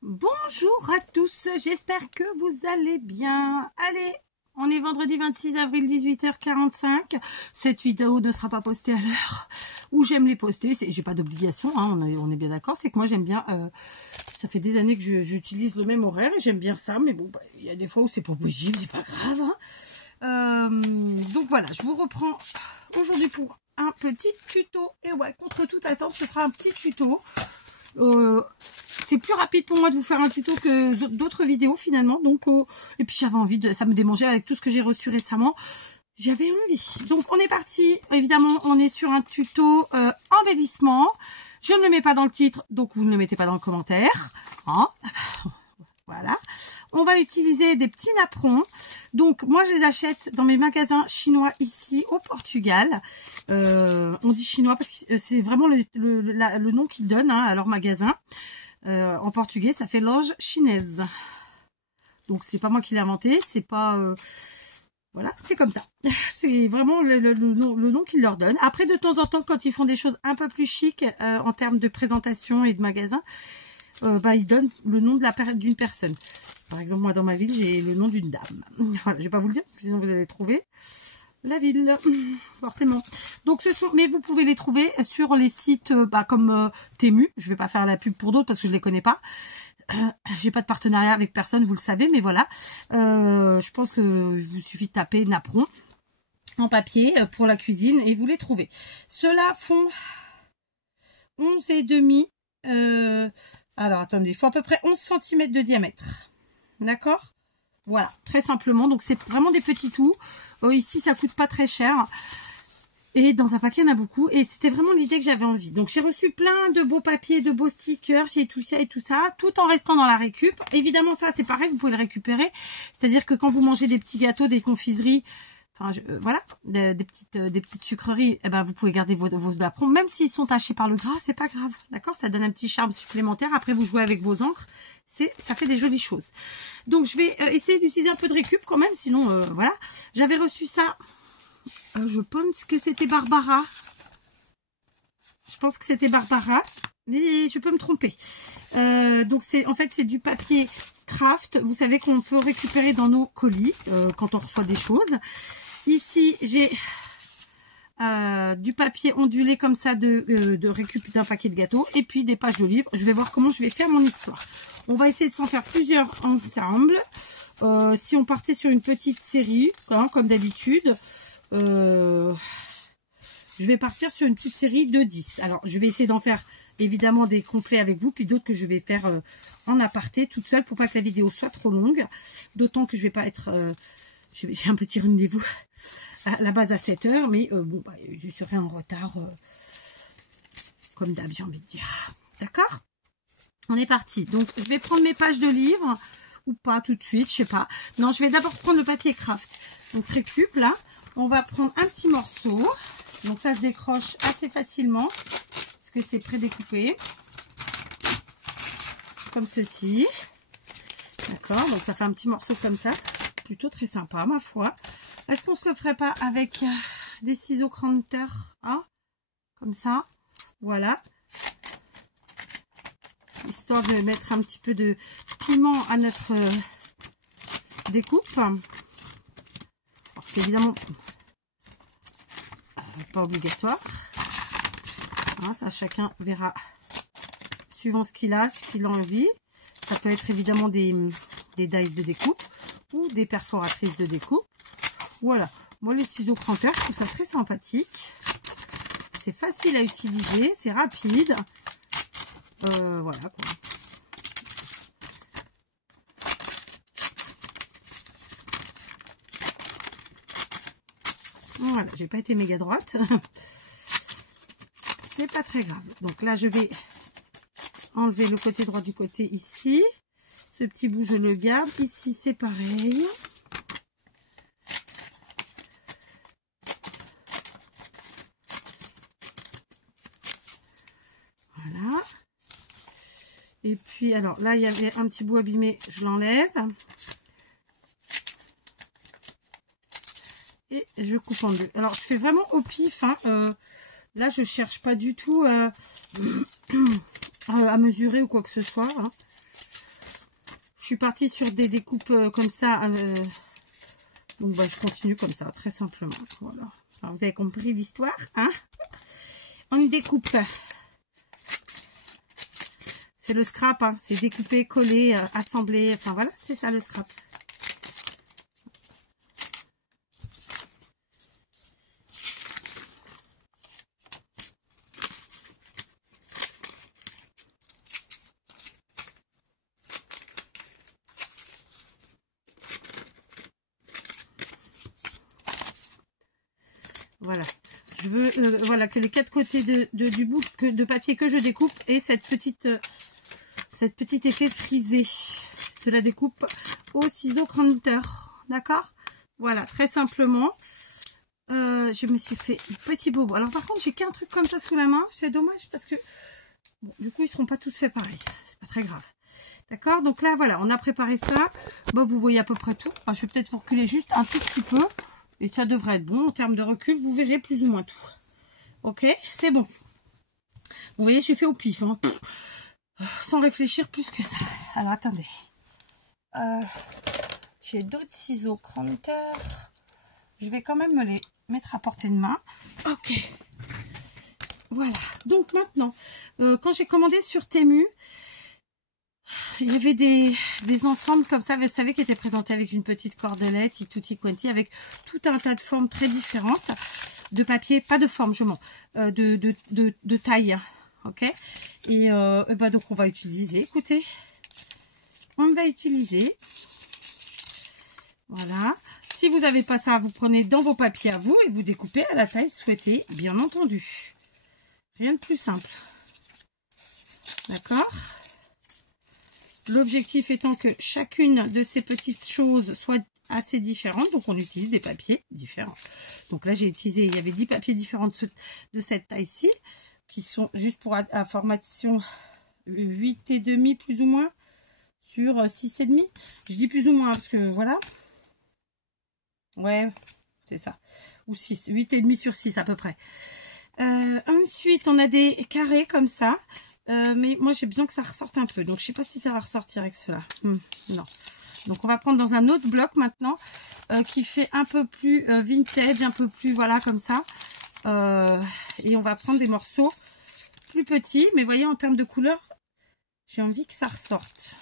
Bonjour à tous, j'espère que vous allez bien. Allez, on est vendredi 26 avril 18h45. Cette vidéo ne sera pas postée à l'heure où j'aime les poster. J'ai pas d'obligation, hein, on est bien d'accord. C'est que moi j'aime bien, ça fait des années que j'utilise le même horaire et j'aime bien ça. Mais bon, il y a des fois où c'est pas possible, c'est pas grave. Hein. Donc voilà, je vous reprends aujourd'hui pour un petit tuto. Et ouais, contre toute attente, ce sera un petit tuto. C'est plus rapide pour moi de vous faire un tuto que d'autres vidéos finalement, donc et puis j'avais envie de, ça me démangeait avec tout ce que j'ai reçu récemment, j'avais envie. Donc on est parti, évidemment on est sur un tuto embellissement. Je ne le mets pas dans le titre, donc vous ne le mettez pas dans le commentaire, hein. Voilà, on va utiliser des petits napperons. Donc moi je les achète dans mes magasins chinois ici au Portugal. On dit chinois parce que c'est vraiment le nom qu'ils donnent hein, à leur magasin. En portugais ça fait loge chinaise. Donc c'est pas moi qui l'ai inventé, c'est pas voilà, c'est comme ça. C'est vraiment le nom qu'ils leur donnent. Après de temps en temps quand ils font des choses un peu plus chic en termes de présentation et de magasin, ils donnent le nom d'une personne. Par exemple, moi, dans ma ville, j'ai le nom d'une dame. Voilà, je vais pas vous le dire, parce que sinon, vous allez trouver la ville, forcément. Donc, mais vous pouvez les trouver sur les sites comme Temu. Je vais pas faire la pub pour d'autres, parce que je les connais pas. J'ai pas de partenariat avec personne, vous le savez, mais voilà. Je pense que vous suffit de taper napperon en papier pour la cuisine, et vous les trouvez. Ceux-là font 11,5 alors, attendez, il faut à peu près 11 cm de diamètre. D'accord? Voilà, très simplement. Donc, c'est vraiment des petits tout. Ici, ça coûte pas très cher. Et dans un paquet, il y en a beaucoup. Et c'était vraiment l'idée que j'avais envie. Donc, j'ai reçu plein de beaux papiers, de beaux stickers, et tout ça, tout en restant dans la récup. Évidemment, ça, c'est pareil, vous pouvez le récupérer. C'est-à-dire que quand vous mangez des petits gâteaux, des confiseries, enfin, voilà, des petites sucreries, eh ben, vous pouvez garder vos napperons, même s'ils sont tachés par le gras, c'est pas grave, d'accord? Ça donne un petit charme supplémentaire. Après, vous jouez avec vos encres, ça fait des jolies choses. Donc, je vais essayer d'utiliser un peu de récup quand même, sinon, voilà. J'avais reçu ça, je pense que c'était Barbara. Je pense que c'était Barbara, mais je peux me tromper. Donc, en fait, c'est du papier craft. Vous savez qu'on peut récupérer dans nos colis quand on reçoit des choses. Ici, j'ai du papier ondulé comme ça de récup d'un paquet de gâteaux. Et puis des pages de livres. Je vais voir comment je vais faire mon histoire. On va essayer de s'en faire plusieurs ensemble. Si on partait sur une petite série, hein, comme d'habitude, je vais partir sur une petite série de 10. Alors, je vais essayer d'en faire évidemment des complets avec vous. Puis d'autres que je vais faire en aparté, toute seule, pour pas que la vidéo soit trop longue. D'autant que je vais pas être... j'ai un petit rendez-vous à la base à 7 h, mais bon, je serai en retard comme d'hab, j'ai envie de dire. D'accord? On est parti. Donc, je vais prendre mes pages de livres, ou pas tout de suite, je sais pas. Non, je vais d'abord prendre le papier craft. Donc, récup, là, on va prendre un petit morceau. Donc, ça se décroche assez facilement, parce que c'est prédécoupé. Comme ceci. D'accord? Donc, ça fait un petit morceau comme ça. Plutôt très sympa, ma foi. Est-ce qu'on se le ferait pas avec des ciseaux Crafter, hein, comme ça, voilà, histoire de mettre un petit peu de piment à notre découpe. Alors c'est évidemment pas obligatoire, hein, ça chacun verra suivant ce qu'il a, ce qu'il a envie. Ça peut être évidemment des dies de découpe ou des perforatrices de découpe. Voilà, moi les ciseaux Crafter, je trouve ça très sympathique. C'est facile à utiliser, c'est rapide. Voilà quoi. Voilà, j'ai pas été méga droite. C'est pas très grave. Donc là, je vais enlever le côté droit du côté ici. Ce petit bout, je le garde. Ici, c'est pareil. Voilà. Et puis, alors là, il y avait un petit bout abîmé, je l'enlève. Et je coupe en deux. Alors, je fais vraiment au pif. Hein. Là, je cherche pas du tout à mesurer ou quoi que ce soit. Hein. suis partie sur des découpes comme ça. Donc, bah, je continue comme ça, très simplement. Voilà. Alors, vous avez compris l'histoire, hein? On découpe. C'est le scrap, hein. C'est découpé, collé, assemblé. Enfin, voilà, c'est ça le scrap. Voilà, je veux voilà, que les 4 côtés du bout de papier que je découpe et cette petite effet frisé de la découpe au ciseau Crunter. D'accord? Voilà, très simplement. Je me suis fait un petit bobo. Alors par contre, j'ai qu'un truc comme ça sous la main. C'est dommage parce que bon, du coup, ils seront pas tous faits pareil. C'est pas très grave. D'accord? Donc là, voilà, on a préparé ça. Bon, vous voyez à peu près tout. Alors, je vais peut-être vous reculer juste un tout petit peu. Et ça devrait être bon en termes de recul. Vous verrez plus ou moins tout. Ok, c'est bon. Vous voyez, j'ai fait au pif. Hein. Sans réfléchir plus que ça. Alors, attendez. J'ai d'autres ciseaux Crunter. Je vais quand même me les mettre à portée de main. Ok. Voilà. Donc, maintenant, quand j'ai commandé sur Temu, il y avait des ensembles comme ça, vous savez, qui étaient présentés avec une petite cordelette, tutti quanti, avec tout un tas de formes très différentes, de papier, pas de forme, je mens, de taille, ok. Et bah donc on va utiliser, écoutez, on va utiliser, voilà. Si vous n'avez pas ça, vous prenez dans vos papiers à vous et vous découpez à la taille souhaitée, bien entendu. Rien de plus simple, d'accord. L'objectif étant que chacune de ces petites choses soit assez différente. Donc, on utilise des papiers différents. Donc là, j'ai utilisé, il y avait 10 papiers différents de cette taille-ci, qui sont juste pour information 8,5 plus ou moins sur 6,5. Je dis plus ou moins parce que voilà. Ouais, c'est ça. Ou 6, 8,5 sur 6 à peu près. Ensuite, on a des carrés comme ça. Mais moi j'ai besoin que ça ressorte un peu, donc je sais pas si ça va ressortir avec cela. Non. Donc on va prendre dans un autre bloc maintenant qui fait un peu plus vintage, un peu plus voilà comme ça. Et on va prendre des morceaux plus petits, mais voyez, en termes de couleur, j'ai envie que ça ressorte.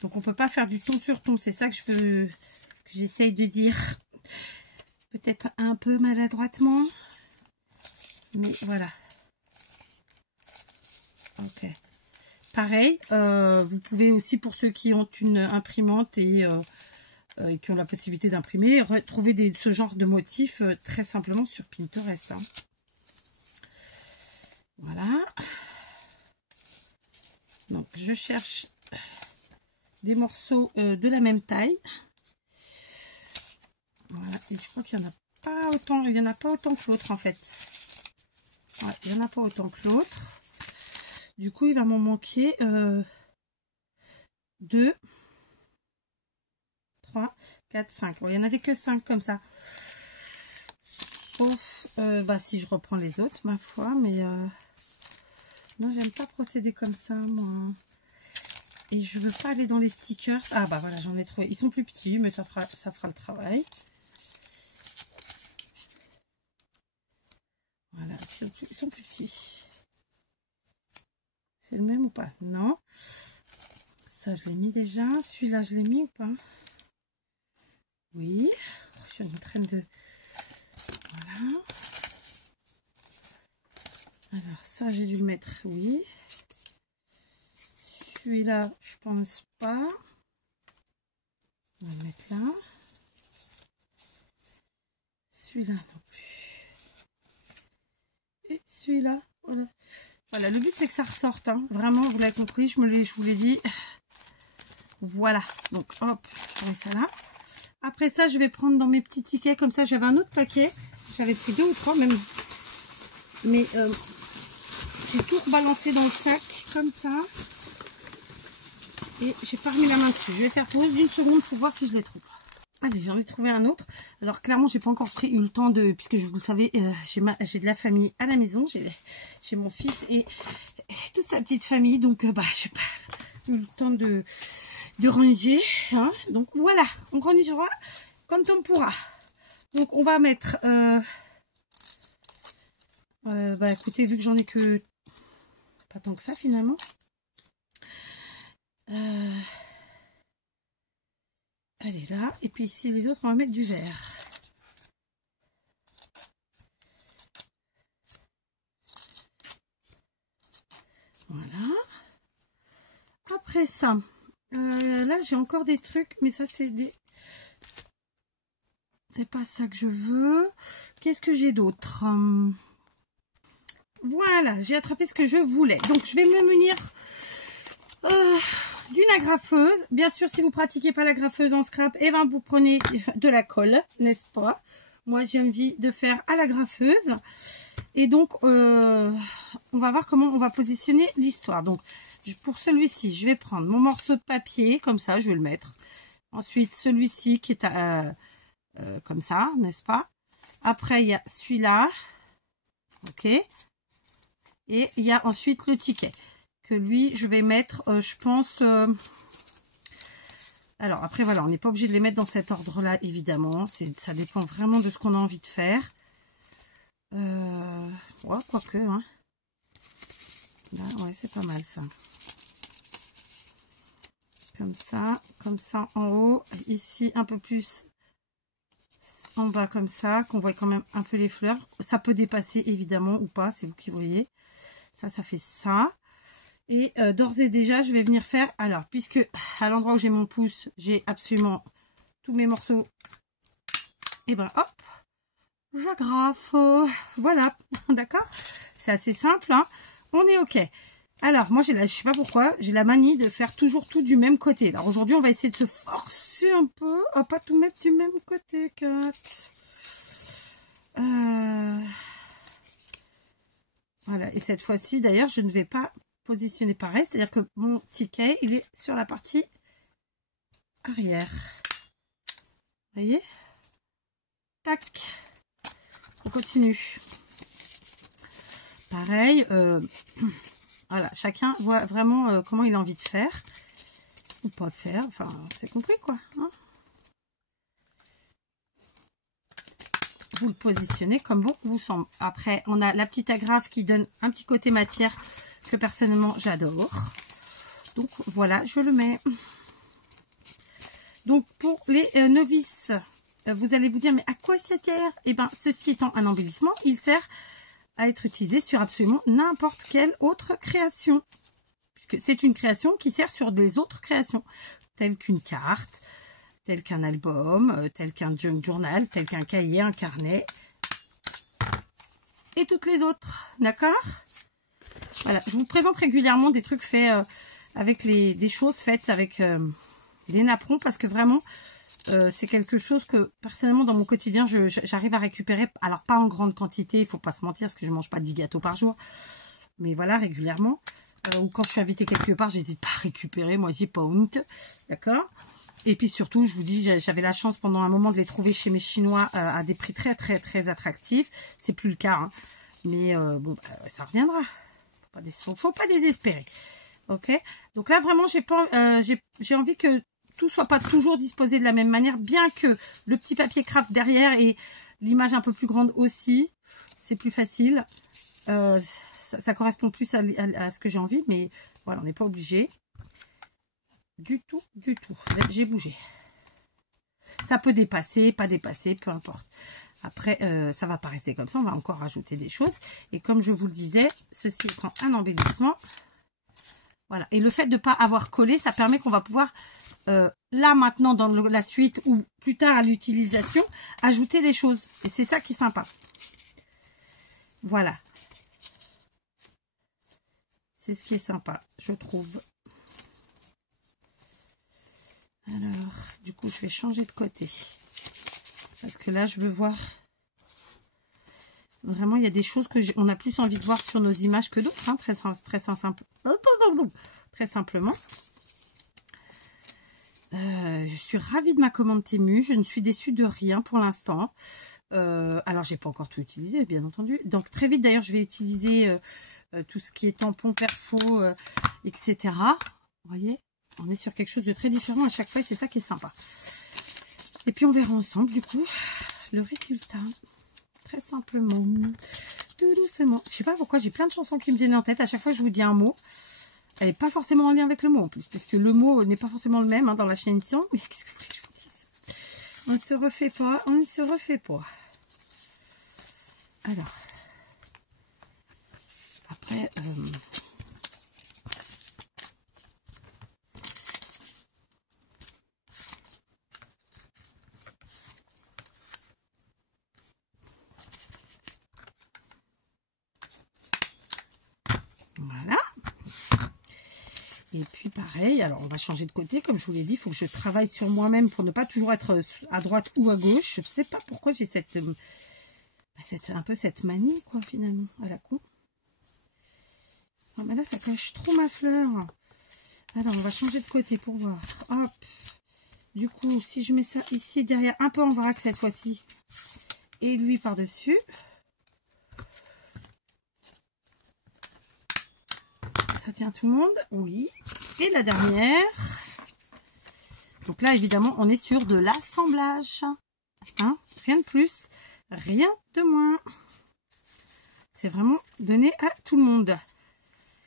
Donc on peut pas faire du ton sur ton, c'est ça que j'essaye de dire. Peut-être un peu maladroitement, mais voilà. Ok. Pareil, vous pouvez aussi, pour ceux qui ont une imprimante et qui ont la possibilité d'imprimer, retrouver ce genre de motifs très simplement sur Pinterest. Hein. Voilà. Donc, je cherche des morceaux de la même taille. Voilà. Et je crois qu'il n'y en a pas autant, il y en a pas autant que l'autre en fait. Ouais, il n'y en a pas autant que l'autre. Du coup, il va m'en manquer 2, 3, 4, 5. Bon, il n'y en avait que 5 comme ça. Sauf, bah, si je reprends les autres, ma foi. Mais non, j'aime pas procéder comme ça, moi. Et je veux pas aller dans les stickers. Ah, bah voilà, j'en ai trouvé. Ils sont plus petits, mais ça fera le travail. Voilà, ils sont plus petits. C'est le même ou pas? Non. Ça, je l'ai mis déjà. Celui-là, je l'ai mis ou pas? Oui. Je suis en train de... Voilà. Alors, ça, j'ai dû le mettre. Oui. Celui-là, je pense pas. On va le mettre là. Celui-là, non plus. Et celui-là, voilà. Voilà, le but c'est que ça ressorte, hein. Vraiment, vous l'avez compris, je vous l'ai dit. Voilà, donc hop, je mets ça là. Après ça, je vais prendre dans mes petits tickets, comme ça j'avais un autre paquet. J'avais pris 2 ou 3 même. Mais j'ai tout rebalancé dans le sac, comme ça. Et j'ai pas remis la main dessus. Je vais faire pause d'une seconde pour voir si je les trouve. Allez, j'en ai trouvé un autre. Alors clairement, j'ai pas encore eu le temps de, puisque vous le savez, j'ai de la famille à la maison. J'ai mon fils et toute sa petite famille. Donc bah, j'ai pas eu le temps de ranger. Hein. Donc voilà, on rangera quand on pourra. Donc on va mettre... bah écoutez, vu que j'en ai que... pas tant que ça finalement. Elle est là. Et puis ici, les autres, on va mettre du vert. Voilà. Après ça, là, j'ai encore des trucs, mais ça, c'est des... c'est pas ça que je veux. Qu'est-ce que j'ai d'autre? Voilà, j'ai attrapé ce que je voulais. Donc, je vais me munir d'une agrafeuse. Bien sûr, si vous pratiquez pas l'agrafeuse en scrap, eh ben, vous prenez de la colle, n'est-ce pas? Moi, j'ai envie de faire à l'agrafeuse. Et donc, on va voir comment on va positionner l'histoire. Donc, pour celui-ci, je vais prendre mon morceau de papier, comme ça, je vais le mettre. Ensuite, celui-ci qui est comme ça, n'est-ce pas? Après, il y a celui-là. Ok. Et il y a ensuite le ticket. Que lui, je vais mettre, je pense... Alors, après, voilà, on n'est pas obligé de les mettre dans cet ordre-là, évidemment. Ça dépend vraiment de ce qu'on a envie de faire. Ouais, quoique, hein. Là, ouais, c'est pas mal, ça. Comme ça en haut. Ici, un peu plus en bas, comme ça, qu'on voit quand même un peu les fleurs. Ça peut dépasser, évidemment, ou pas, c'est vous qui voyez. Ça fait ça. Et d'ores et déjà, je vais venir faire... Alors, puisque à l'endroit où j'ai mon pouce, j'ai absolument tous mes morceaux. Et ben, hop, j'agrafe. Voilà, d'accord? C'est assez simple, hein. On est OK. Alors, moi, je sais pas pourquoi, j'ai la manie de faire toujours tout du même côté. Alors, aujourd'hui, on va essayer de se forcer un peu à pas tout mettre du même côté, Kat. Voilà, et cette fois-ci, d'ailleurs, je ne vais pas positionner pareil. C'est-à-dire que mon ticket, il est sur la partie arrière. Vous voyez? Tac. On continue. Pareil, voilà, chacun voit vraiment comment il a envie de faire. Ou pas de faire, enfin, c'est compris quoi. Hein, vous le positionnez comme bon vous semble. Après, on a la petite agrafe qui donne un petit côté matière que personnellement j'adore. Donc voilà, je le mets. Donc pour les novices, vous allez vous dire, mais à quoi ça sert? Eh bien, ceci étant un embellissement, il sert à être utilisé sur absolument n'importe quelle autre création. Puisque c'est une création qui sert sur des autres créations, telles qu'une carte, tel qu'un album, tel qu'un junk journal, tel qu'un cahier, un carnet, et toutes les autres, d'accord? Voilà, je vous présente régulièrement des trucs faits avec des choses faites avec des napperons, parce que vraiment, c'est quelque chose que, personnellement, dans mon quotidien, j'arrive à récupérer. Alors, pas en grande quantité, il ne faut pas se mentir, parce que je ne mange pas 10 gâteaux par jour. Mais voilà, régulièrement. Ou quand je suis invitée quelque part, j'hésite pas à récupérer. Moi, j'ai pas honte. D'accord? Et puis surtout, je vous dis, j'avais la chance pendant un moment de les trouver chez mes Chinois à des prix très, très, très attractifs. C'est plus le cas. Hein. Mais bon, ça reviendra. Faut pas désespérer. Ok? Donc là, vraiment, j'ai envie que tout soit pas toujours disposé de la même manière, bien que le petit papier craft derrière et l'image un peu plus grande aussi, c'est plus facile. Ça correspond plus à ce que j'ai envie, mais voilà, on n'est pas obligé. Du tout, du tout. J'ai bougé. Ça peut dépasser, pas dépasser, peu importe. Après, ça va pas rester comme ça, on va encore rajouter des choses. Et comme je vous le disais, ceci étant un embellissement, voilà. Et le fait de ne pas avoir collé, ça permet qu'on va pouvoir, là maintenant, dans la suite ou plus tard à l'utilisation, ajouter des choses. Et c'est ça qui est sympa. Voilà. C'est ce qui est sympa, je trouve. Alors, du coup, je vais changer de côté. Parce que là, je veux voir. Vraiment, il y a des choses que on a plus envie de voir sur nos images que d'autres. Hein, très simplement. Je suis ravie de ma commande Temu. Je ne suis déçue de rien pour l'instant. Alors, j'ai pas encore tout utilisé, bien entendu. Donc, très vite, d'ailleurs, je vais utiliser tout ce qui est tampon, perfo, etc. Vous voyez, on est sur quelque chose de très différent à chaque fois et c'est ça qui est sympa. Et puis on verra ensemble du coup le résultat. Très simplement. Tout doucement. Je sais pas pourquoi j'ai plein de chansons qui me viennent en tête. À chaque fois que je vous dis un mot, elle n'est pas forcément en lien avec le mot en plus. Parce que le mot n'est pas forcément le même dans la chaîne émission. Mais qu'est-ce que vous voulez que je vous dise? On ne se refait pas. On ne se refait pas. Alors. Après... voilà. Et puis pareil, alors on va changer de côté. Comme je vous l'ai dit, il faut que je travaille sur moi-même pour ne pas toujours être à droite ou à gauche. Je ne sais pas pourquoi j'ai un peu cette manie, quoi, finalement, à la con. Ah, mais là, ça cache trop ma fleur. Alors, on va changer de côté pour voir. Hop. Du coup, si je mets ça ici derrière, un peu en vrac cette fois-ci, et lui par-dessus. Ça tient tout le monde? Oui. Et la dernière. Donc là, évidemment, on est sur de l'assemblage. Hein? Rien de plus, rien de moins. C'est vraiment donné à tout le monde.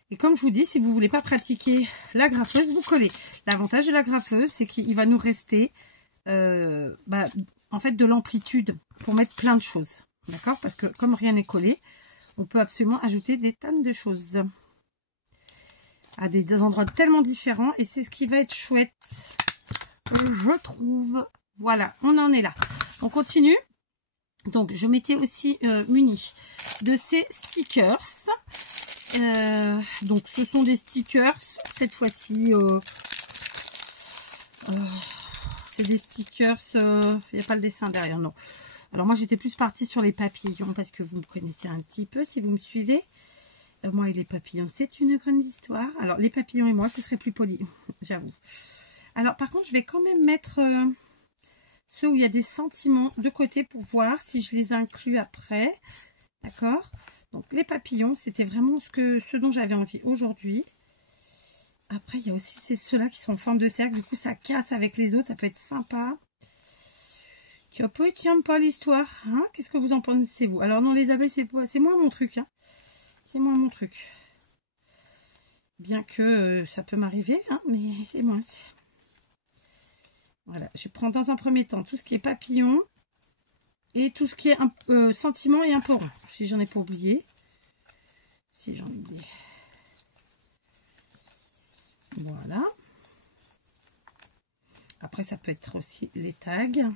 Et comme je vous dis, si vous ne voulez pas pratiquer la graffeuse, vous collez. L'avantage de la graffeuse, c'est qu'il va nous rester en fait de l'amplitude pour mettre plein de choses. D'accord? Parce que comme rien n'est collé, on peut absolument ajouter des tonnes de choses à des endroits tellement différents. Et c'est ce qui va être chouette, je trouve. Voilà, on en est là. On continue. Donc, je m'étais aussi munie de ces stickers. Donc, ce sont des stickers. Cette fois-ci, c'est des stickers. Il n'y a pas le dessin derrière, non. Alors, moi, j'étais plus partie sur les papillons parce que vous me connaissez un petit peu si vous me suivez. Moi et les papillons, c'est une grande histoire. Alors, les papillons et moi, ce serait plus poli, j'avoue. Alors, par contre, je vais quand même mettre ceux où il y a des sentiments de côté pour voir si je les inclus après. D'accord? Donc, les papillons, c'était vraiment ce dont j'avais envie aujourd'hui. Après, il y a aussi ceux-là qui sont en forme de cercle. Du coup, ça casse avec les autres. Ça peut être sympa. Tu tiens pas l'histoire. Hein? Qu'est-ce que vous en pensez, vous? Alors, non, les abeilles, c'est moi mon truc. Hein? C'est moi mon truc. Bien que ça peut m'arriver, hein, mais c'est moi. Voilà, je prends dans un premier temps tout ce qui est papillon et tout ce qui est sentiment et un peu rond. Si j'en ai pas oublié. Si j'en ai oublié. Voilà. Après, ça peut être aussi les tags. Il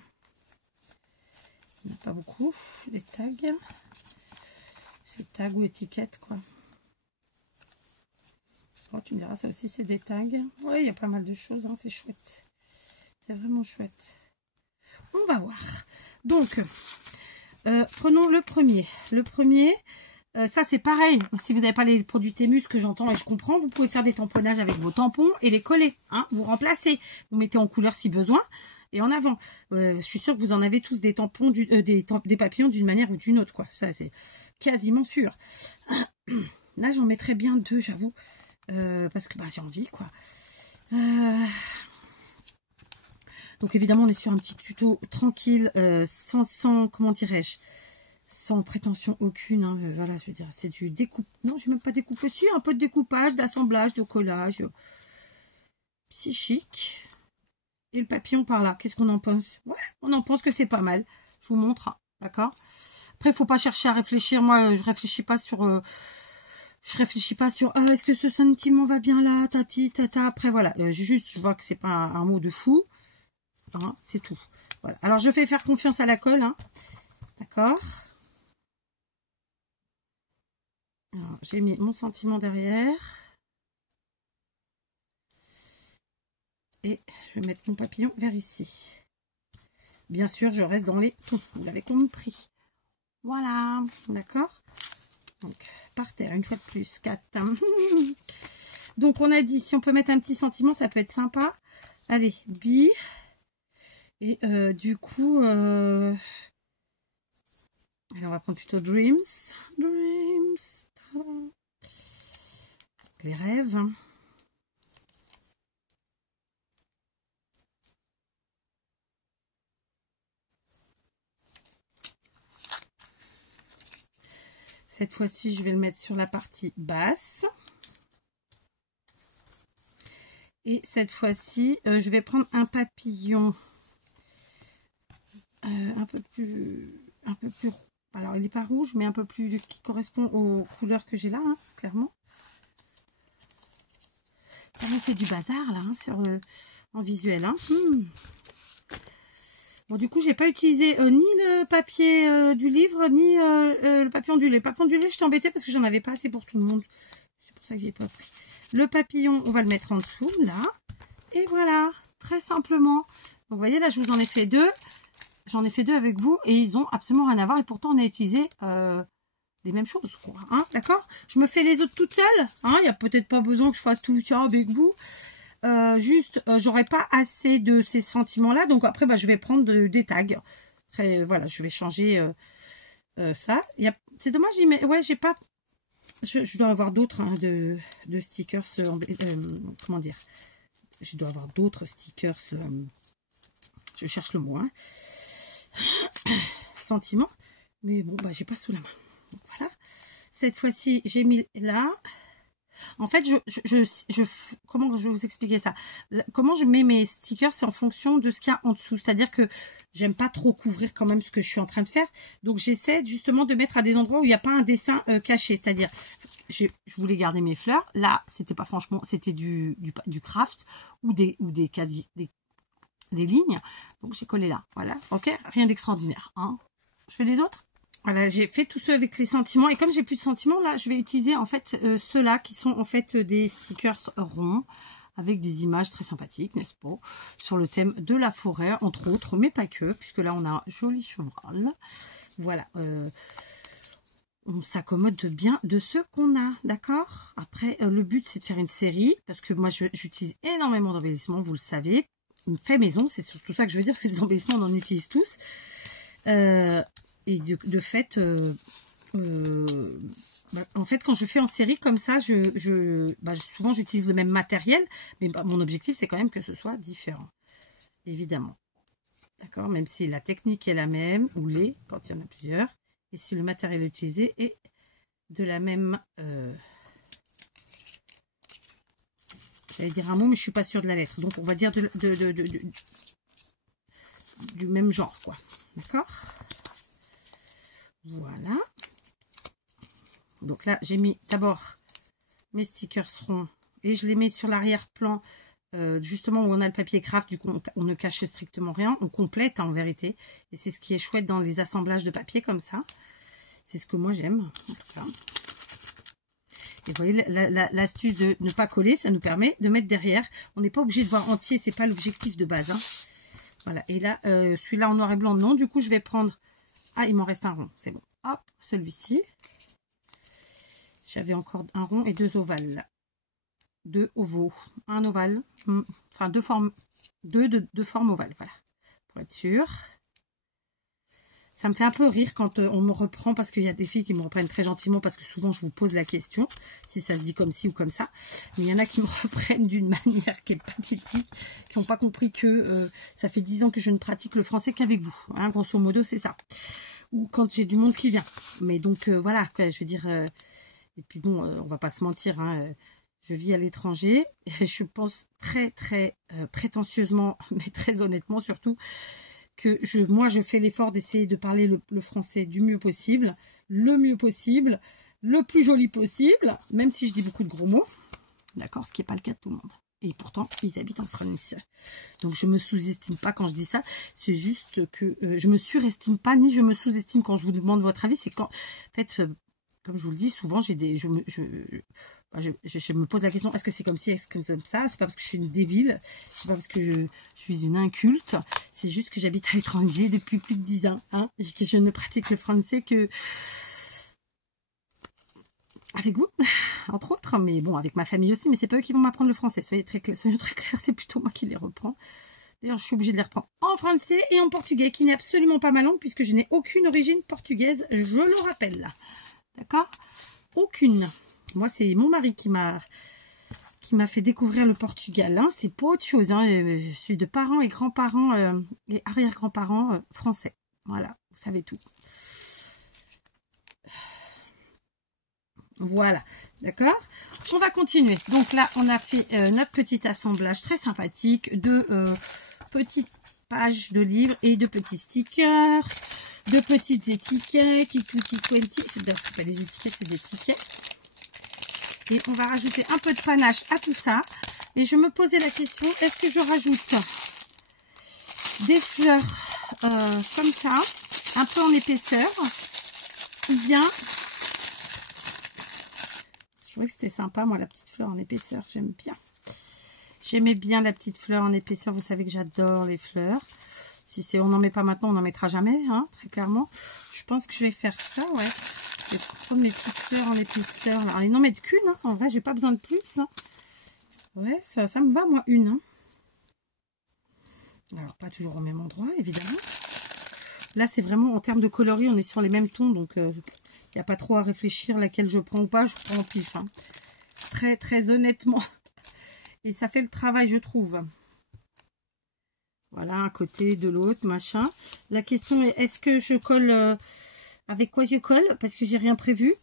n'y en a pas beaucoup, les tags. C'est tags ou étiquettes, quoi. Oh, tu me diras, ça aussi, c'est des tags. Oui, il y a pas mal de choses, hein, c'est chouette. C'est vraiment chouette. On va voir. Donc, prenons le premier. Le premier, ça c'est pareil. Si vous n'avez pas les produits Temu, ce que j'entends et je comprends, vous pouvez faire des tamponnages avec vos tampons et les coller. Hein, vous remplacez. Vous mettez en couleur si besoin. Et en avant. Je suis sûre que vous en avez tous des tampons, des papillons d'une manière ou d'une autre, quoi. Ça, c'est quasiment sûr. Là, j'en mettrais bien deux, j'avoue. Parce que j'ai envie, quoi. Donc, évidemment, on est sur un petit tuto tranquille, sans comment dirais-je, sans prétention aucune. Hein, voilà, je veux dire, c'est du découpe. Non, je n'ai même pas découpé. Si, un peu de découpage, d'assemblage, de collage. Psychique. Et le papillon par là, qu'est-ce qu'on en pense? Ouais, on en pense que c'est pas mal. Je vous montre, hein, d'accord? Après, il faut pas chercher à réfléchir. Moi, je réfléchis pas sur... est-ce que ce sentiment va bien là, tati, tata. Après, voilà. Je vois que c'est pas un mot de fou. Hein, c'est tout. Voilà. Alors, je vais faire confiance à la colle. Hein, d'accord? J'ai mis mon sentiment derrière. Et je vais mettre mon papillon vers ici. Bien sûr, je reste dans les tons. Vous l'avez compris. Voilà. D'accord? Donc, par terre, une fois de plus. 4. Donc, on a dit, si on peut mettre un petit sentiment, ça peut être sympa. Allez, bi. Et du coup, allez, on va prendre plutôt Dreams. Dreams. Les rêves. Cette fois-ci, je vais le mettre sur la partie basse. Et cette fois-ci, je vais prendre un papillon un peu plus alors il n'est pas rouge, mais un peu plus qui correspond aux couleurs que j'ai là, hein, clairement. Ça me fait du bazar là, hein, sur en visuel. Hein. Bon, du coup, j'ai pas utilisé ni le papier du livre, ni le papier ondulé. Le papier ondulé, je t'embêtais parce que j'en avais pas assez pour tout le monde. C'est pour ça que j'ai pas pris. Le papillon, on va le mettre en dessous, là. Et voilà, très simplement. Donc, vous voyez, là, je vous en ai fait deux. J'en ai fait deux avec vous et ils ont absolument rien à voir. Et pourtant, on a utilisé les mêmes choses, quoi. Hein, d'accord? Je me fais les autres toutes seules. Hein, il n'y a peut-être pas besoin que je fasse tout ça avec vous. Juste, j'aurais pas assez de ces sentiments-là. Donc, après, bah, je vais prendre des tags. Après, voilà, je vais changer ça. C'est dommage, mais ouais, j'ai pas... Je dois avoir d'autres hein, de stickers. Comment dire? Je dois avoir d'autres stickers. Je cherche le mot. Hein. Sentiments. Mais bon, bah, j'ai pas sous la main. Donc, voilà. Cette fois-ci, j'ai mis là. En fait, comment je vais vous expliquer ça? Comment je mets mes stickers, c'est en fonction de ce qu'il y a en dessous. C'est-à-dire que j'aime pas trop couvrir quand même ce que je suis en train de faire. Donc, j'essaie justement de mettre à des endroits où il n'y a pas un dessin caché. C'est-à-dire, je voulais garder mes fleurs. Là, c'était pas franchement, c'était du craft ou des lignes. Donc, j'ai collé là. Voilà. Ok. Rien d'extraordinaire. Hein. Je fais les autres. Voilà, j'ai fait tous ceux avec les sentiments. Et comme j'ai plus de sentiments, là, je vais utiliser en fait ceux-là qui sont en fait des stickers ronds avec des images très sympathiques, n'est-ce pas? Sur le thème de la forêt, entre autres, mais pas que, puisque là, on a un joli cheval. Voilà. On s'accommode bien de ce qu'on a, d'accord? Après, le but, c'est de faire une série, parce que moi, j'utilise énormément d'embellissements, vous le savez. Une fait maison, c'est surtout ça que je veux dire, parce que les embellissements, on en utilise tous. Et de fait, en fait, quand je fais en série comme ça, souvent j'utilise le même matériel, mais mon objectif, c'est quand même que ce soit différent, évidemment. D'accord? Même si la technique est la même, ou quand il y en a plusieurs, et si le matériel utilisé est de la même... j'allais dire un mot, mais je ne suis pas sûre de la lettre. Donc, on va dire du même genre, quoi. D'accord? Voilà. Donc là, j'ai mis d'abord mes stickers ronds et je les mets sur l'arrière-plan, justement où on a le papier craft. Du coup, on ne cache strictement rien. On complète, hein, en vérité. Et c'est ce qui est chouette dans les assemblages de papier comme ça. C'est ce que moi j'aime, en tout cas. Et vous voyez, l'astuce de ne pas coller, ça nous permet de mettre derrière. On n'est pas obligé de voir entier, c'est pas l'objectif de base. Hein. Voilà. Et là, celui-là en noir et blanc, non. Du coup, je vais prendre... Ah, il m'en reste un rond, c'est bon. Hop, celui-ci. J'avais encore un rond et deux ovales. Deux ovaux. Un ovale. Enfin, deux formes ovales, voilà. Pour être sûr. Ça me fait un peu rire quand on me reprend, parce qu'il y a des filles qui me reprennent très gentiment, parce que souvent je vous pose la question, si ça se dit comme ci ou comme ça. Mais il y en a qui me reprennent d'une manière qui est pathétique, qui n'ont pas compris que ça fait 10 ans que je ne pratique le français qu'avec vous. Hein, grosso modo, c'est ça. Ou quand j'ai du monde qui vient. Mais donc, voilà, quoi, je veux dire... et puis bon, on va pas se mentir, hein, je vis à l'étranger. Je pense très, très prétentieusement, mais très honnêtement surtout, que moi je fais l'effort d'essayer de parler le français du mieux possible, le mieux possible, le plus joli possible, même si je dis beaucoup de gros mots, d'accord, ce qui n'est pas le cas de tout le monde. Et pourtant, ils habitent en France. Donc, je me sous-estime pas quand je dis ça. C'est juste que je me surestime pas, ni je me sous-estime quand je vous demande votre avis. C'est quand, en fait, comme je vous le dis, souvent, je me pose la question, est-ce que c'est comme ci, est-ce que c'est comme ça? C'est pas parce que je suis une débile, c'est pas parce que je suis une inculte, c'est juste que j'habite à l'étranger depuis plus de 10 ans, hein, et que je ne pratique le français que avec vous, entre autres, mais bon, avec ma famille aussi, mais c'est pas eux qui vont m'apprendre le français, soyez très clairs, c'est plutôt moi qui les reprends. D'ailleurs, je suis obligée de les reprendre en français et en portugais, qui n'est absolument pas ma langue, puisque je n'ai aucune origine portugaise, je le rappelle. D'accord? Aucune. Moi, c'est mon mari qui m'a fait découvrir le Portugal. Hein. C'est pas autre chose. Hein. Je suis de parents et grands-parents et arrière-grands-parents français. Voilà, vous savez tout. Voilà, d'accord. On va continuer. Donc là, on a fait notre petit assemblage très sympathique de petites pages de livres et de petits stickers, de petites étiquettes, c'est pas des étiquettes, c'est des tickets. Et on va rajouter un peu de panache à tout ça. Et je me posais la question, est-ce que je rajoute des fleurs comme ça, un peu en épaisseur, ou bien... Je trouvais que c'était sympa, moi, la petite fleur en épaisseur, j'aime bien. J'aimais bien la petite fleur en épaisseur, vous savez que j'adore les fleurs. Si c'est, on n'en met pas maintenant, on n'en mettra jamais, hein, très clairement. Je pense que je vais faire ça, ouais. Je vais prendre mes petites fleurs en épaisseur, là. Allez, n'en mettre qu'une, hein. En vrai, j'ai pas besoin de plus, hein. Ouais, ça me va, moi, une, hein. Alors, pas toujours au même endroit, évidemment. Là, c'est vraiment, en termes de coloris, on est sur les mêmes tons, donc il n'y a pas trop à réfléchir laquelle je prends ou pas, je prends en pif, hein. Très, très honnêtement. Et ça fait le travail, je trouve. Voilà, un côté, de l'autre, machin. La question est, est-ce que je colle... avec quoi je colle? Parce que j'ai rien prévu.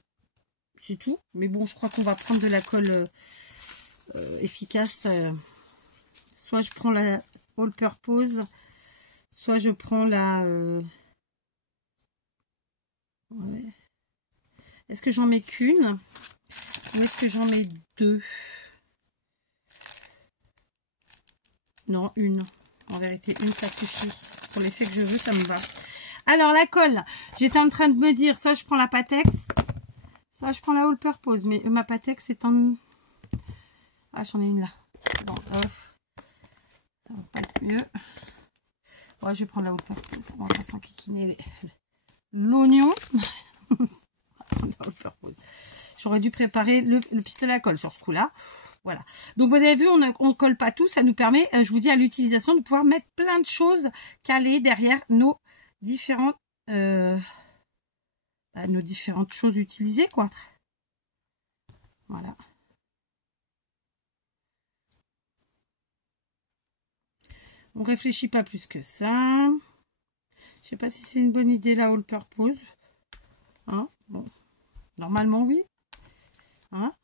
C'est tout. Mais bon, je crois qu'on va prendre de la colle efficace. Soit je prends la All Purpose, soit je prends la... ouais. Est-ce que j'en mets qu'une? Ou est-ce que j'en mets deux? Non, une. En vérité, une, ça suffit. Pour l'effet que je veux, ça me va. Alors, la colle. J'étais en train de me dire, soit je prends la Patex, soit je prends la All Purpose. Mais ma Patex est en... Ah, j'en ai une là. Bon, ça va pas être mieux. Ouais, je vais prendre la All Purpose. On va pas s'enquiquiner l'oignon. J'aurais dû préparer le pistolet à colle sur ce coup-là. Voilà. Donc, vous avez vu, on ne colle pas tout. Ça nous permet, je vous dis, à l'utilisation, de pouvoir mettre plein de choses calées derrière nos différentes, choses utilisées, quoi. Voilà. On réfléchit pas plus que ça. Je sais pas si c'est une bonne idée, la All Purpose. Hein, bon. Normalement, oui. Hein,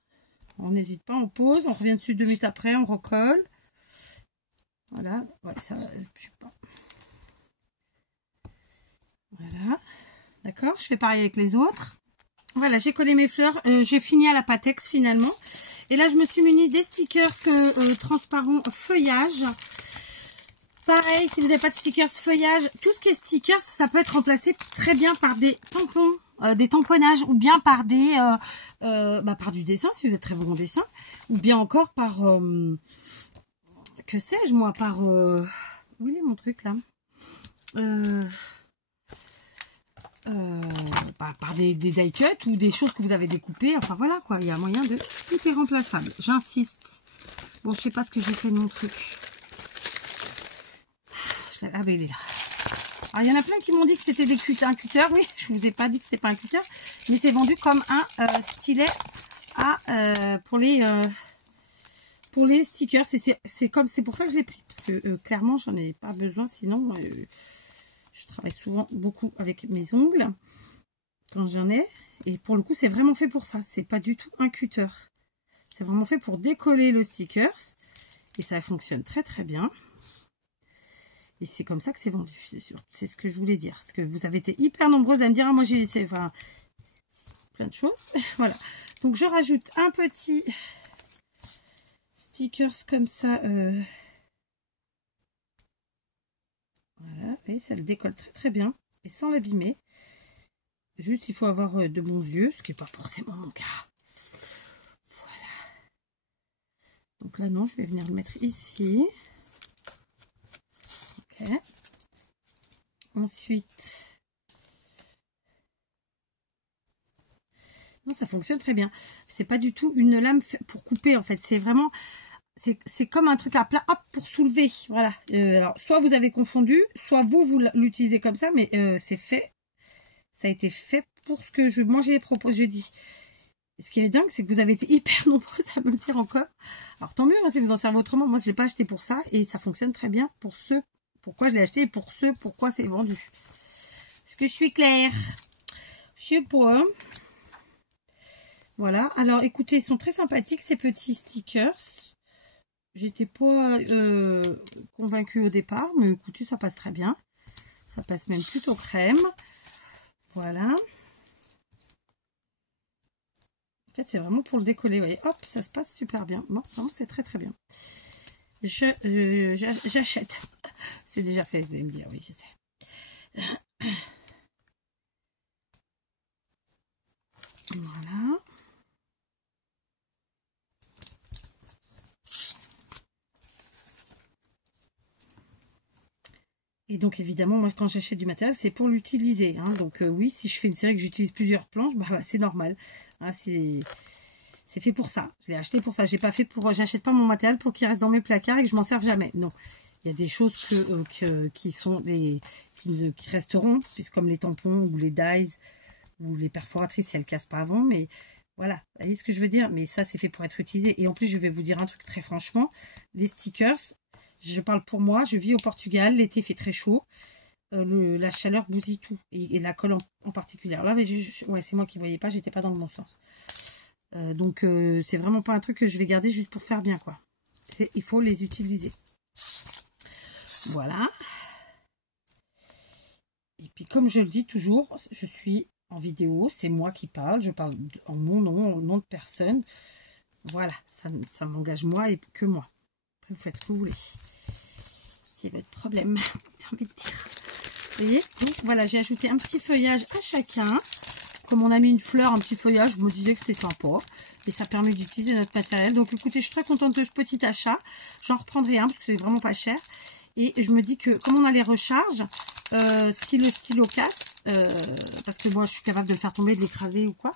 on n'hésite pas, on pose, on revient dessus 2 minutes après, on recolle. Voilà, ouais, ça, je sais pas. Voilà, d'accord, je fais pareil avec les autres. Voilà, j'ai collé mes fleurs, j'ai fini à la Patex finalement. Et là, je me suis munie des stickers transparents feuillage. Pareil, si vous n'avez pas de stickers feuillage, tout ce qui est stickers, ça peut être remplacé très bien par des tampons. Des tamponnages ou bien par des par du dessin si vous êtes très bon en dessin, ou bien encore par que sais-je moi, par où est mon truc là, par des die cut ou des choses que vous avez découpées, enfin voilà quoi, il y a moyen de... Tout est remplaçable, j'insiste. Bon, je sais pas ce que j'ai fait de mon truc. Ah ben il est là. Alors, il y en a plein qui m'ont dit que c'était un cutter. Oui, je vous ai pas dit que c'était pas un cutter, mais c'est vendu comme un stylet pour les stickers. C'est pour ça que je l'ai pris, parce que clairement, j'en ai pas besoin. Sinon, je travaille souvent beaucoup avec mes ongles quand j'en ai. Et pour le coup, c'est vraiment fait pour ça. C'est pas du tout un cutter. C'est vraiment fait pour décoller le sticker. Et ça fonctionne très très bien. Et c'est comme ça que c'est vendu, c'est sûr. C'est ce que je voulais dire. Parce que vous avez été hyper nombreuses à me dire, ah, moi j'ai enfin, plein de choses. Voilà. Donc je rajoute un petit stickers comme ça. Voilà. Et ça le décolle très très bien. Et sans l'abîmer. Juste, il faut avoir de bons yeux, ce qui n'est pas forcément mon cas. Voilà. Donc là, non, je vais venir le mettre ici. Ok. Ensuite, non, ça fonctionne très bien. C'est pas du tout une lame pour couper en fait. C'est vraiment, c'est comme un truc à plat, hop, pour soulever. Voilà. Alors, soit vous avez confondu, soit vous l'utilisez comme ça, mais c'est fait. Ça a été fait pour ce que moi j'ai proposé jeudi. Ce qui est dingue, c'est que vous avez été hyper nombreux à me le dire encore. Alors tant mieux hein, si vous en servez autrement. Moi, je l'ai pas acheté pour ça et ça fonctionne très bien pour ceux pourquoi je l'ai acheté et pour ceux pourquoi c'est vendu. Est-ce que je suis claire? Je sais pas. Voilà, alors écoutez, ils sont très sympathiques ces petits stickers. J'étais pas convaincue au départ, mais écoutez, ça passe très bien. Ça passe même plutôt crème. Voilà. En fait, c'est vraiment pour le décoller. Vous voyez, hop, ça se passe super bien. Bon, vraiment, c'est très très bien. J'achète. C'est déjà fait, vous allez me dire, oui, je sais. Voilà. Et donc évidemment, moi quand j'achète du matériel, c'est pour l'utiliser. Hein. Donc oui, si je fais une série que j'utilise plusieurs planches, bah, c'est normal. Hein, c'est fait pour ça. Je l'ai acheté pour ça. J'ai pas fait pour. J'achète pas mon matériel pour qu'il reste dans mes placards et que je m'en serve jamais. Non. Il y a des choses qui sont qui resteront, puisque comme les tampons ou les dies ou les perforatrices, si elles ne cassent pas avant, mais voilà, vous voyez ce que je veux dire. Mais ça, c'est fait pour être utilisé. Et en plus, je vais vous dire un truc très franchement, les stickers, je parle pour moi, je vis au Portugal, l'été fait très chaud, la chaleur bousille tout, et la colle en particulier. Alors là, ouais, c'est moi qui ne voyais pas, j'étais pas dans le bon sens. Donc, c'est vraiment pas un truc que je vais garder juste pour faire bien, quoi. Il faut les utiliser. Voilà. Et puis, comme je le dis toujours, je suis en vidéo, c'est moi qui parle, je parle en mon nom, au nom de personne. Voilà, ça m'engage moi et que moi. Après, vous faites ce que vous voulez. C'est votre problème, j'ai envie de dire. Vous voyez? Donc, voilà, j'ai ajouté un petit feuillage à chacun. Comme on a mis une fleur, un petit feuillage, je me disais que c'était sympa. Et ça permet d'utiliser notre matériel. Donc, écoutez, je suis très contente de ce petit achat. J'en reprendrai un parce que c'est vraiment pas cher. Et je me dis que, comme on a les recharges, si le stylo casse, parce que moi, je suis capable de le faire tomber, de l'écraser ou quoi,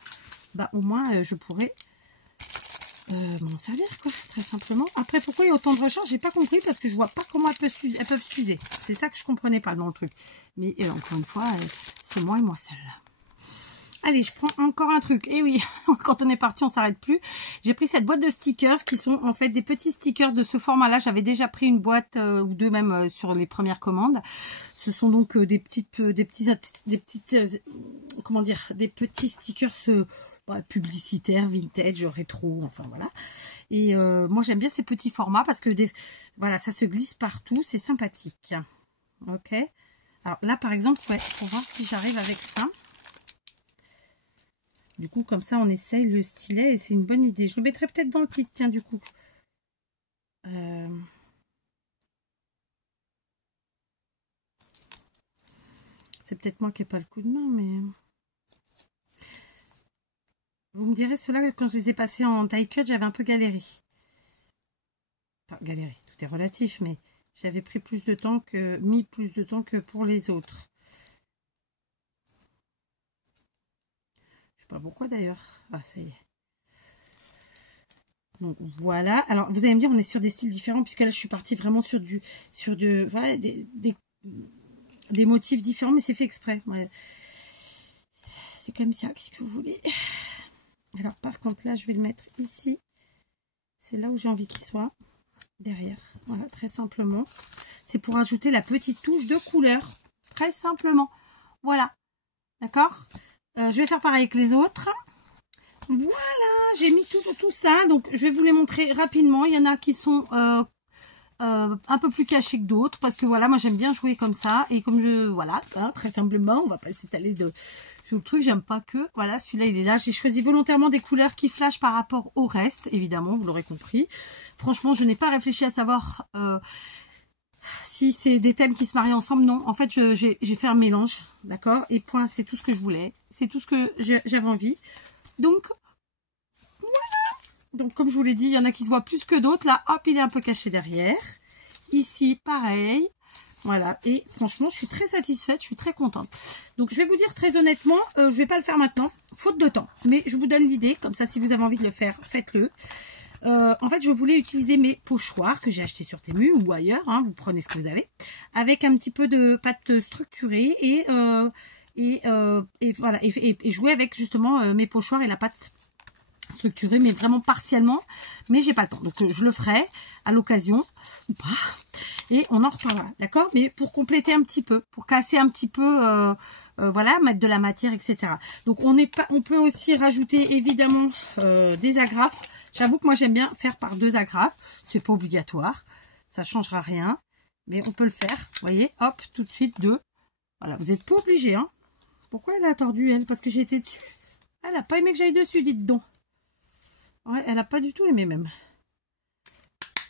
bah au moins, je pourrais m'en servir, quoi, très simplement. Après, pourquoi il y a autant de recharges, j'ai pas compris, parce que je vois pas comment elles peuvent s'user. C'est ça que je comprenais pas dans le truc. Mais encore une fois, c'est moi et moi seule. Allez, je prends encore un truc. Et oui, quand on est parti, on s'arrête plus. J'ai pris cette boîte de stickers qui sont en fait des petits stickers de ce format-là. J'avais déjà pris une boîte ou deux même sur les premières commandes. Ce sont donc des petits stickers publicitaires, vintage, rétro, enfin voilà. Et moi j'aime bien ces petits formats parce que voilà, ça se glisse partout, c'est sympathique. Ok. Alors là par exemple, ouais, pour voir si j'arrive avec ça. Du coup, comme ça, on essaye le stylet et c'est une bonne idée. Je le mettrai peut-être dans le titre, tiens, du coup. C'est peut-être moi qui n'ai pas le coup de main, mais... Vous me direz, ceux-là, quand je les ai passés en die cut, j'avais un peu galéré. Enfin, galéré, tout est relatif, mais j'avais mis plus de temps que pour les autres. Je sais pas pourquoi d'ailleurs. Ah, ça y est. Donc voilà. Alors vous allez me dire, on est sur des styles différents puisque là je suis partie vraiment sur voilà, des motifs différents, mais c'est fait exprès. Ouais. C'est comme ça, qu'est-ce que vous voulez. Alors par contre là je vais le mettre ici. C'est là où j'ai envie qu'il soit. Derrière. Voilà, très simplement. C'est pour ajouter la petite touche de couleur. Très simplement. Voilà. D'accord ? Je vais faire pareil avec les autres. Voilà, j'ai mis tout ça. Donc, je vais vous les montrer rapidement. Il y en a qui sont un peu plus cachés que d'autres. Parce que voilà, moi, j'aime bien jouer comme ça. Et comme voilà, hein, très simplement, on va pas s'étaler sur le truc. J'aime pas que. Voilà, celui-là, il est là. J'ai choisi volontairement des couleurs qui flashent par rapport au reste. Évidemment, vous l'aurez compris. Franchement, je n'ai pas réfléchi à savoir... si c'est des thèmes qui se marient ensemble, non. En fait, j'ai fait un mélange, d'accord. Et point, c'est tout ce que je voulais. C'est tout ce que j'avais envie. Donc, voilà. Donc, comme je vous l'ai dit, il y en a qui se voient plus que d'autres. Là, hop, il est un peu caché derrière. Ici, pareil. Voilà. Et franchement, je suis très satisfaite. Je suis très contente. Donc, je vais vous dire très honnêtement, je vais pas le faire maintenant, faute de temps. Mais je vous donne l'idée. Comme ça, si vous avez envie de le faire, faites-le. En fait, je voulais utiliser mes pochoirs que j'ai achetés sur Temu ou ailleurs, hein, vous prenez ce que vous avez, avec un petit peu de pâte structurée et voilà, et jouer avec justement mes pochoirs et la pâte structurée, mais vraiment partiellement, mais j'ai pas le temps. Donc je le ferai à l'occasion ou pas. et on en reparlera, d'accord? Mais pour compléter un petit peu, pour casser un petit peu, voilà, mettre de la matière, etc. Donc on peut aussi rajouter évidemment des agrafes. J'avoue que moi j'aime bien faire par 2 agrafes, c'est pas obligatoire, ça changera rien, mais on peut le faire, vous voyez, hop, tout de suite 2. Voilà, vous n'êtes pas obligé, hein. Pourquoi elle a tordu, elle? Parce que j'ai été dessus. Elle n'a pas aimé que j'aille dessus, dites donc. Ouais, elle n'a pas du tout aimé même.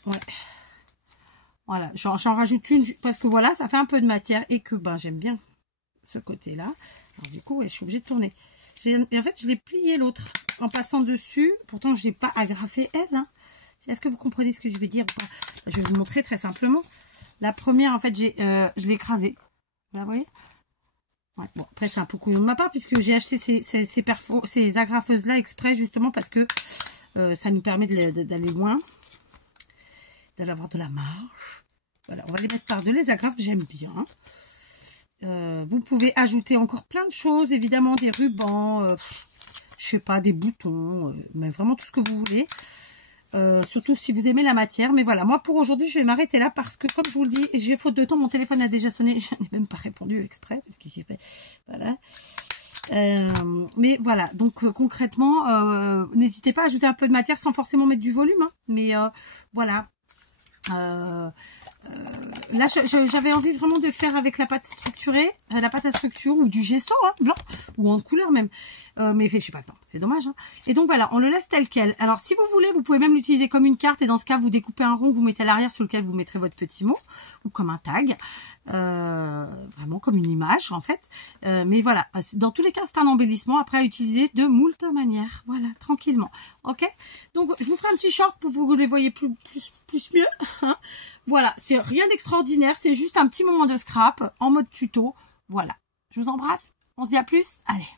Ouais. Voilà, j'en rajoute une parce que voilà, ça fait un peu de matière et que ben j'aime bien ce côté-là. Alors du coup, ouais, je suis obligée de tourner. En fait, je l'ai plié l'autre en passant dessus. Pourtant, je n'ai pas agrafé elle. Hein. Est-ce que vous comprenez ce que je veux dire ou pas? Je vais vous montrer très simplement. La première, en fait, je l'ai écrasée. Vous la voyez? Ouais, bon, après, c'est un peu couillon de ma part puisque j'ai acheté ces agrafeuses-là exprès justement parce que ça nous permet d'aller loin, d'avoir de la marge. Voilà, on va les mettre par-deux, les agrafes, j'aime bien. Vous pouvez ajouter encore plein de choses, évidemment des rubans, je sais pas, des boutons, mais vraiment tout ce que vous voulez. Surtout si vous aimez la matière. Mais voilà, moi pour aujourd'hui, je vais m'arrêter là parce que comme je vous le dis, j'ai faute de temps, mon téléphone a déjà sonné, je n'ai même pas répondu exprès parce que j'ai fait, voilà. Mais voilà, donc concrètement, n'hésitez pas à ajouter un peu de matière sans forcément mettre du volume, hein, mais voilà. Là, j'avais envie vraiment de faire avec la pâte structurée, la pâte à structure ou du gesso, hein, blanc, ou en couleur même. Mais je sais pas le temps, c'est dommage. Hein. Et donc voilà, on le laisse tel quel. Alors si vous voulez, vous pouvez même l'utiliser comme une carte et dans ce cas, vous découpez un rond, vous mettez à l'arrière sur lequel vous mettrez votre petit mot ou comme un tag, vraiment comme une image en fait. Mais voilà, dans tous les cas, c'est un embellissement après à utiliser de moult manières. Voilà, tranquillement. Ok. Donc je vous ferai un petit short pour que vous les voyez plus mieux. Hein. Voilà, c'est rien d'extraordinaire, c'est juste un petit moment de scrap en mode tuto. Voilà, je vous embrasse, on se dit à plus, allez.